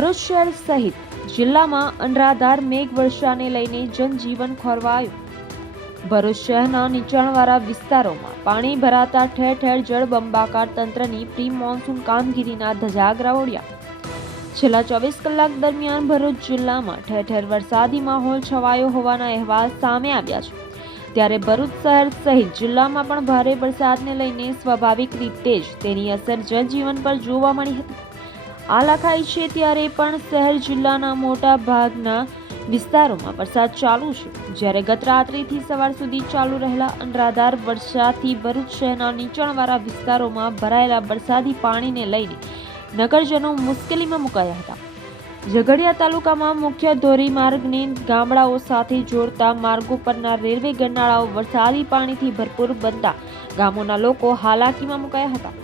ભરૂચ શહેર સહિત જિલ્લામાં અનરાધાર મેઘવર્ષાને લઈને જનજીવન ખોરવાયું। ભરૂચ શહેરના નીચાણવાળા વિસ્તારોમાં પાણી ભરાતા ઠેર ઠેર જળબંબાકાર તંત્રની પ્રી મોન્સૂન કામગીરીના ધજાગરા ઉડ્યા। છેલ્લા 24 કલાક દરમિયાન ભરૂચ જિલ્લામાં ઠેર ઠેર વરસાદી માહોલ છવાયો હોવાના અહેવાલ સામે આવ્યા છે। ત્યારે ભરૂચ શહેર સહિત જિલ્લામાં પણ ભારે વરસાદને લઈને સ્વાભાવિક રીતે જ તેની અસર જનજીવન પર જોવા મળી હતી। આ લખાય છે ત્યારે પણ શહેર જિલ્લાના મોટા ભાગના વિસ્તારોમાં વરસાદ ચાલુ છે। જ્યારે ગત રાત્રિથી સવાર સુધી ચાલુ રહેલા અનરાધાર વરસાદથી ભરૂચ શહેરના નીચાણવાળા વિસ્તારોમાં ભરાયેલા વરસાદી પાણીને લઈને નગરજનો મુશ્કેલીમાં મુકાયા હતા। ઝઘડિયા તાલુકામાં મુખ્ય ધોરીમાર્ગને ગામડાઓ સાથે જોડતા માર્ગો પરના રેલવે ગરનાળાઓ વરસાદી પાણીથી ભરપૂર બનતા ગામોના લોકો હાલાકીમાં મુકાયા હતા।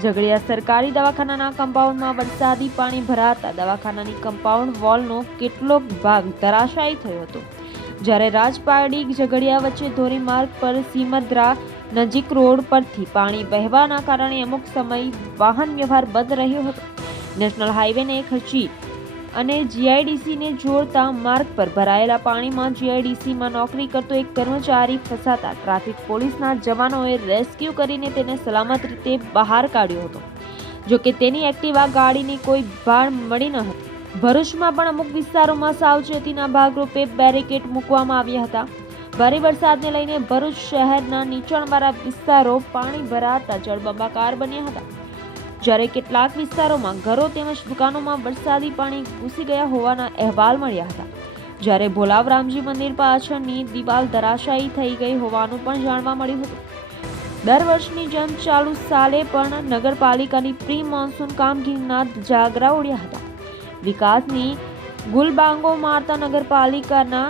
ઝઘડિયા સરકારી દવાખાનાના કમ્પાઉન્ડમાં વરસાદી પાણી ભરાતા દવાખાનાની કમ્પાઉન્ડ વોલનો કેટલોક ભાગ ધરાશાયી થયો હતો। જ્યારે રાજપારડી ઝઘડિયા વચ્ચે ધોરીમાર્ગ પર સીમદ્રા નજીક રોડ પરથી પાણી વહેવાના કારણે અમુક સમય વાહન વ્યવહાર બંધ રહ્યો હતો। નેશનલ હાઈવેને ખર્ચી અને જીઆઈડીસીને જોડતા માર્ગ પર ભરાયેલા પાણીમાં જીઆઈડીસીમાં નોકરી કરતો એક કર્મચારી ફસાતા ટ્રાફિક પોલીસના જવાનોએ રેસ્ક્યુ કરીને તેને સલામત રીતે બહાર કાઢ્યો હતો। જોકે તેની એક્ટિવા ગાડીને કોઈ ભાર મળી ન હતી। ભરૂચમાં પણ અમુક વિસ્તારોમાં સાવચેતીના ભાગરૂપે બેરિકેડ મૂકવામાં આવ્યા હતા। ભારે વરસાદને લઈને ભરૂચ શહેરના નીચાણવાળા વિસ્તારો પાણી ભરાતા જળબંબાકાર બન્યા હતા। જ્યારે કેટલાક વિસ્તારોમાં ઘરો તેમજ દુકાનોમાં વરસાદી પાણી ઘૂસી ગયા હોવાના અહેવાલ મળ્યા હતા। જ્યારે ભોલાવ રામજી મંદિર પાછળની દિવાલ ધરાશાયી થઈ ગઈ હોવાનું પણ જાણવા મળ્યું હતું। દર વર્ષની જેમ ચાલુ સાલે પણ નગરપાલિકાની પ્રી મોન્સૂન કામગીરીના જાગરા ઉડ્યા હતા। વિકાસની ગુલબાંગો મારતા નગરપાલિકાના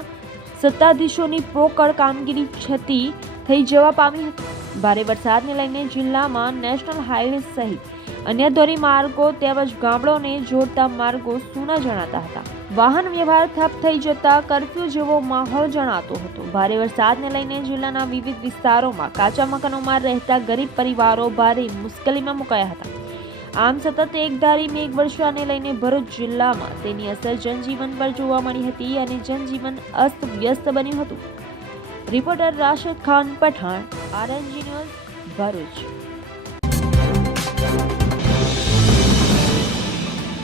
સત્તાધીશોની પોકળ કામગીરી છતી થઈ જવા પામી હતી। ભારે વરસાદને લઈને જિલ્લામાં નેશનલ હાઈવે સહિત અન્ય ધોરીમાર્ગો તેમજ ગામડોને જોડતા માર્ગો સૂના જણાતા હતા। વાહન વ્યવહાર ઠપ થઈ જતા કર્ફ્યુ જેવો માહોલ જણાતો હતો। ભારે વરસાદને લઈને જિલ્લાના વિવિધ વિસ્તારોમાં કાચા મકાનોમાં રહેતા ગરીબ પરિવારો ભારે મુશ્કેલીમાં મુકાયા હતા। આમ સતત એકધારી મેઘવર્ષાને લઈને ભરૂચ જિલ્લામાં તેની અસર જનજીવન પર જોવા મળી હતી અને જનજીવન અસ્તવ્યસ્ત બન્યું હતું। Reporter Rashid Khan Pathan, RNG news, Bharuch.